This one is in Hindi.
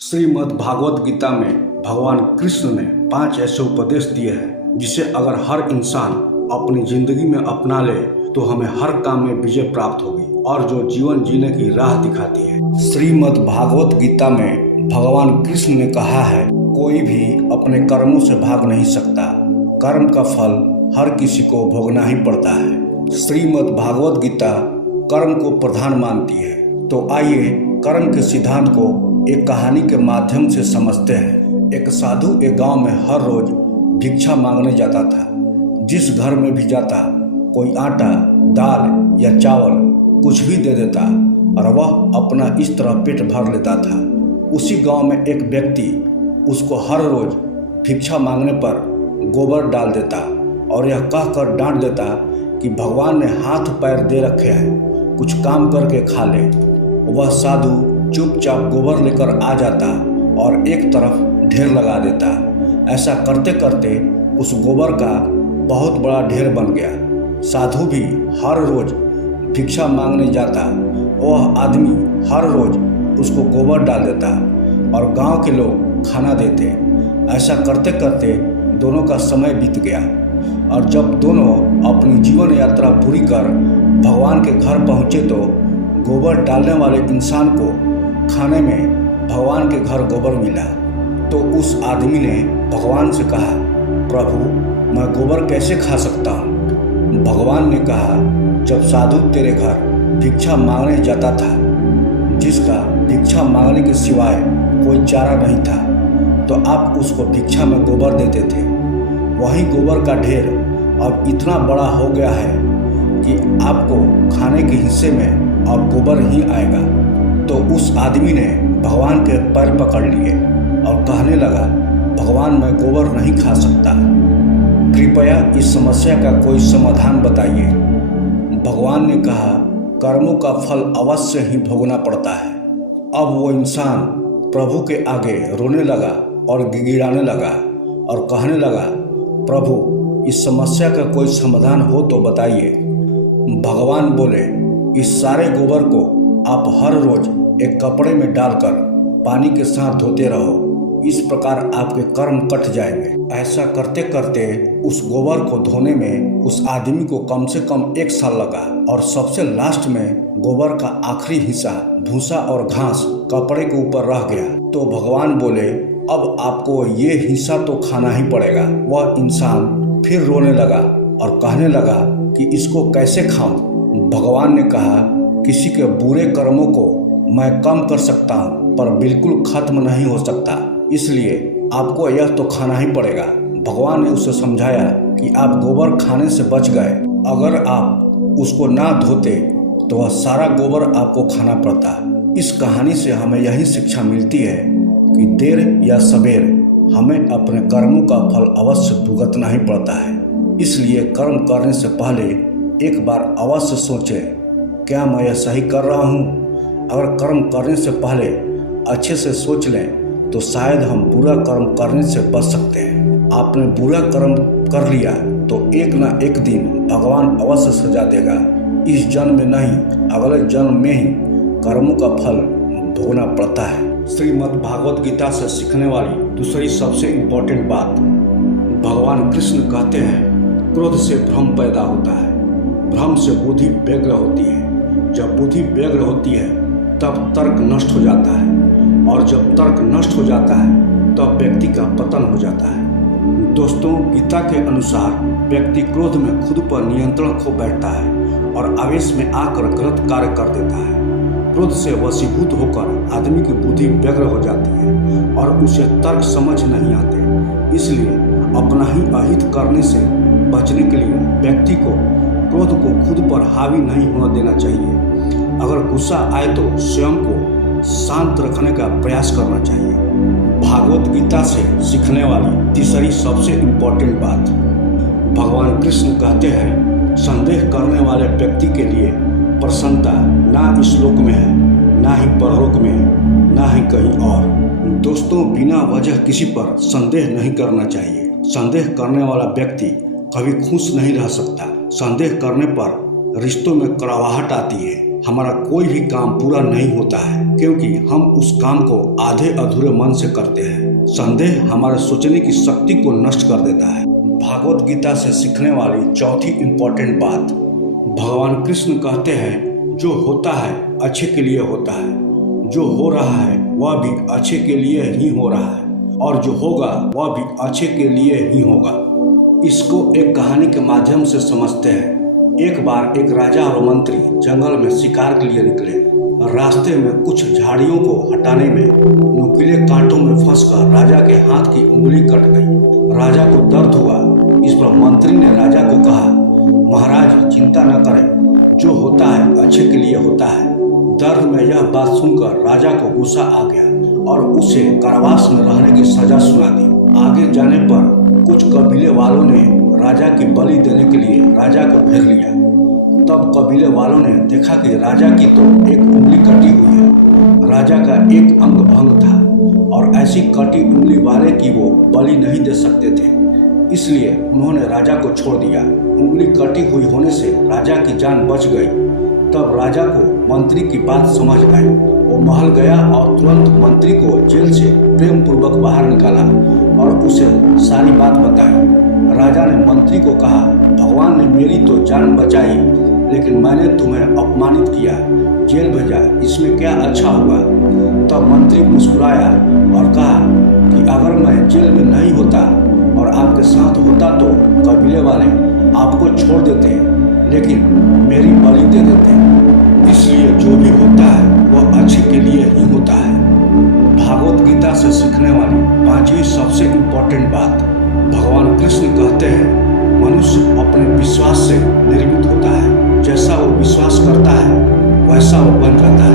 श्रीमद् भागवत गीता में भगवान कृष्ण ने 5 ऐसे उपदेश दिए हैं जिसे अगर हर इंसान अपनी जिंदगी में अपना ले तो हमें हर काम में विजय प्राप्त होगी और जो जीवन जीने की राह दिखाती है। श्रीमद् भागवत गीता में भगवान कृष्ण ने कहा है, कोई भी अपने कर्मों से भाग नहीं सकता, कर्म का फल हर किसी को भोगना ही पड़ता है। श्रीमद् भागवत गीता कर्म को प्रधान मानती है, तो आइए कर्म के सिद्धांत को एक कहानी के माध्यम से समझते हैं। एक साधु एक गांव में हर रोज भिक्षा मांगने जाता था। जिस घर में भी जाता कोई आटा, दाल या चावल कुछ भी दे देता और वह अपना इस तरह पेट भर लेता था। उसी गांव में एक व्यक्ति उसको हर रोज भिक्षा मांगने पर गोबर डाल देता और यह कहकर डांट देता कि भगवान ने हाथ पैर दे रखे हैं, कुछ काम करके खा ले। वह साधु चुपचाप गोबर लेकर आ जाता और एक तरफ ढेर लगा देता। ऐसा करते करते उस गोबर का बहुत बड़ा ढेर बन गया। साधु भी हर रोज भिक्षा मांगने जाता, वह आदमी हर रोज उसको गोबर डाल देता और गांव के लोग खाना देते। ऐसा करते करते दोनों का समय बीत गया और जब दोनों अपनी जीवन यात्रा पूरी कर भगवान के घर पहुँचे तो गोबर डालने वाले इंसान को खाने में भगवान के घर गोबर मिला। तो उस आदमी ने भगवान से कहा, प्रभु मैं गोबर कैसे खा सकता हूँ? भगवान ने कहा, जब साधु तेरे घर भिक्षा मांगने जाता था, जिसका भिक्षा मांगने के सिवाय कोई चारा नहीं था, तो आप उसको भिक्षा में गोबर देते थे। वही गोबर का ढेर अब इतना बड़ा हो गया है कि आपको खाने के हिस्से में अब गोबर ही आएगा। तो उस आदमी ने भगवान के पैर पकड़ लिए और कहने लगा, भगवान मैं गोबर नहीं खा सकता, कृपया इस समस्या का कोई समाधान बताइए। भगवान ने कहा, कर्मों का फल अवश्य ही भोगना पड़ता है। अब वो इंसान प्रभु के आगे रोने लगा और गिड़गिड़ाने लगा और कहने लगा, प्रभु इस समस्या का कोई समाधान हो तो बताइए। भगवान बोले, इस सारे गोबर को आप हर रोज एक कपड़े में डालकर पानी के साथ धोते रहो, इस प्रकार आपके कर्म कट जाएंगे। ऐसा करते करते उस गोबर को धोने में उस आदमी को कम से कम 1 साल लगा और सबसे लास्ट में गोबर का आखिरी हिस्सा भूसा और घास कपड़े के ऊपर रह गया। तो भगवान बोले, अब आपको ये हिस्सा तो खाना ही पड़ेगा। वह इंसान फिर रोने लगा और कहने लगा कि इसको कैसे खाऊं? भगवान ने कहा, किसी के बुरे कर्मों को मैं कम कर सकता हूँ पर बिल्कुल खत्म नहीं हो सकता, इसलिए आपको यह तो खाना ही पड़ेगा। भगवान ने उसे समझाया कि आप गोबर खाने से बच गए, अगर आप उसको ना धोते तो वह सारा गोबर आपको खाना पड़ता। इस कहानी से हमें यही शिक्षा मिलती है कि देर या सवेर हमें अपने कर्मों का फल अवश्य भुगतना ही पड़ता है। इसलिए कर्म करने से पहले एक बार अवश्य सोचें, क्या मैं यह सही कर रहा हूँ? अगर कर्म करने से पहले अच्छे से सोच लें तो शायद हम बुरा कर्म करने से बच सकते हैं। आपने बुरा कर्म कर लिया तो एक ना एक दिन भगवान अवश्य सजा देगा। इस जन्म में नहीं, अगले जन्म में ही कर्मों का फल भोगना पड़ता है। श्रीमद् भागवत गीता से सीखने वाली दूसरी सबसे इम्पोर्टेंट बात, भगवान कृष्ण कहते हैं, क्रोध से भ्रम पैदा होता है, भ्रम से बुद्धि व्यग्र होती है। जब बुद्धि व्यग्र होती है तब तर्क नष्ट हो जाता है और जब तर्क नष्ट हो जाता है तब व्यक्ति का पतन हो जाता है। दोस्तों, गीता के अनुसार व्यक्ति क्रोध में खुद पर नियंत्रण खो बैठता है और आवेश में आकर गलत कार्य कर देता है। क्रोध से वशीभूत होकर आदमी की बुद्धि व्यग्र हो जाती है और उसे तर्क समझ नहीं आते। इसलिए अपना ही अहित करने से बचने के लिए व्यक्ति को क्रोध को खुद पर हावी नहीं होने देना चाहिए। अगर गुस्सा आए तो स्वयं को शांत रखने का प्रयास करना चाहिए। भागवत गीता से सीखने वाली तीसरी सबसे इम्पोर्टेंट बात, भगवान कृष्ण कहते हैं, संदेह करने वाले व्यक्ति के लिए प्रसन्नता ना इस लोक में है, ना ही परलोक में है, ना ही कहीं और। दोस्तों, बिना वजह किसी पर संदेह नहीं करना चाहिए। संदेह करने वाला व्यक्ति कभी खुश नहीं रह सकता। संदेह करने पर रिश्तों में कड़वाहट आती है हमारा कोई भी काम पूरा नहीं होता है, क्योंकि हम उस काम को आधे अधूरे मन से करते हैं। संदेह हमारे सोचने की शक्ति को नष्ट कर देता है। भागवत गीता से सीखने वाली चौथी इम्पोर्टेंट बात, भगवान कृष्ण कहते हैं जो होता है अच्छे के लिए होता है, जो हो रहा है वह भी अच्छे के लिए ही हो रहा है, और जो होगा वह भी अच्छे के लिए ही होगा। इसको एक कहानी के माध्यम से समझते हैं। एक बार एक राजा और मंत्री जंगल में शिकार के लिए निकले। रास्ते में कुछ झाड़ियों को हटाने में नुकीले कांटों में फंसकर राजा के हाथ की उंगली कट गई। राजा को दर्द हुआ। इस पर मंत्री ने राजा को कहा, महाराज चिंता न करें, जो होता है अच्छे के लिए होता है। दर्द में यह बात सुनकर राजा को गुस्सा आ गया और उसे कारावास में रहने की सजा सुना दी। आगे जाने पर कुछ कबीले वालों ने राजा की बलि देने के लिए राजा को घेर लिया। तब कबीले वालों ने देखा कि राजा की तो एक उंगली कटी हुई है। राजा का एक अंग भंग था और ऐसी कटी उंगली वाले की वो बलि नहीं दे सकते थे, इसलिए उन्होंने राजा को छोड़ दिया। उंगली कटी हुई होने से राजा की जान बच गई। तब राजा को मंत्री की बात समझ आई। वो महल गया और तुरंत मंत्री को जेल से प्रेम पूर्वक बाहर निकाला और उसे सारी बात बताई। राजा ने मंत्री को कहा, भगवान ने मेरी तो जान बचाई, लेकिन मैंने तुम्हें अपमानित किया, जेल भेजा, इसमें क्या अच्छा हुआ। तब मंत्री मुस्कुराया और कहा कि अगर मैं जेल में नहीं होता और आपके साथ होता तो कबीले वाले आपको छोड़ देते, लेकिन मेरी बलि दे देते। इसलिए जो भी होता है वह अच्छे के लिए ही होता है। भागवत गीता से सीखने वाली पांचवी सबसे इम्पोर्टेंट बात, भगवान कृष्ण कहते हैं मनुष्य अपने विश्वास से निर्मित होता है। जैसा वो विश्वास करता है वैसा वो बन जाता है।